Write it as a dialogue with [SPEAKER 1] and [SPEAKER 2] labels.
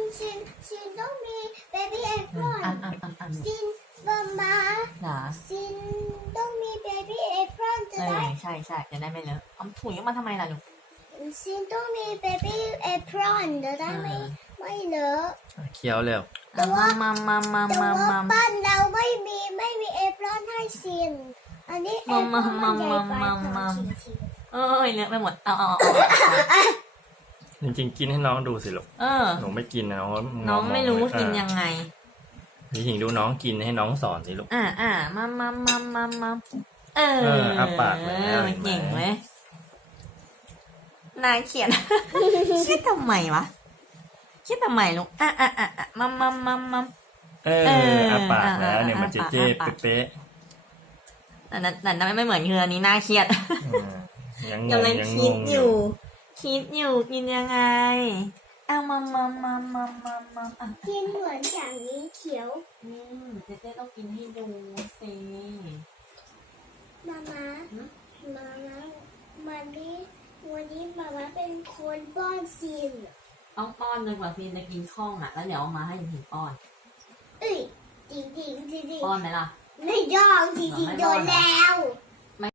[SPEAKER 1] ซินต้องมีเบบี้แอปเปิ้ลซินมา
[SPEAKER 2] เหรอ
[SPEAKER 1] ซินต้องมีเบบี้แอปเปิ้ลจะได้
[SPEAKER 2] ใช่จะได้ไม่เลอะเอาถุงยกมาทำไมล่ะลูก
[SPEAKER 1] ซินต้องมีเบบี้แอปเปิ้ลจะได้ไม่เลอะ
[SPEAKER 3] เคี้ยวเร็ว
[SPEAKER 1] แต่ว่าบ้านเราไม่มีแอปเปิ้ลให้ซินอันนี้แอปเปิ้ลมันใหญ่ไป
[SPEAKER 2] เลอะไปหมดเอา
[SPEAKER 3] จริงๆกินให้น้องดูสิลูกหนูไม่กินนะ
[SPEAKER 2] น้องไม่รู้กินยังไง
[SPEAKER 3] พี่หิงดูน้องกินให้น้องสอนสิลูก
[SPEAKER 2] มา
[SPEAKER 3] อ้าปากแล้ว
[SPEAKER 2] เก่งไหมนายเขียนคิดทำไมวะคิดทำไมลูกมา
[SPEAKER 3] อ้าปากแล้วเนี่ยมันเจ๊เป๊ะ
[SPEAKER 2] แต่ไม่เหมือนคืออันนี้น่าเครียดกำลังคิดอยู่กินยังไงมา
[SPEAKER 1] กินเหมือนอย่างนี้เขียว
[SPEAKER 2] เจ๊ต้องกินให้ดูสิ
[SPEAKER 1] มาวันนี้มาเป็นคนป้อนซีน
[SPEAKER 2] ต้องป้อนจนกว่าซีนจะกินข้องแล้วเดี๋ยวเอามาให้ถึงป้อน
[SPEAKER 1] จริง
[SPEAKER 2] ป้อนไหมล่ะ
[SPEAKER 1] ไม่ยอมจริงโดนแล้ว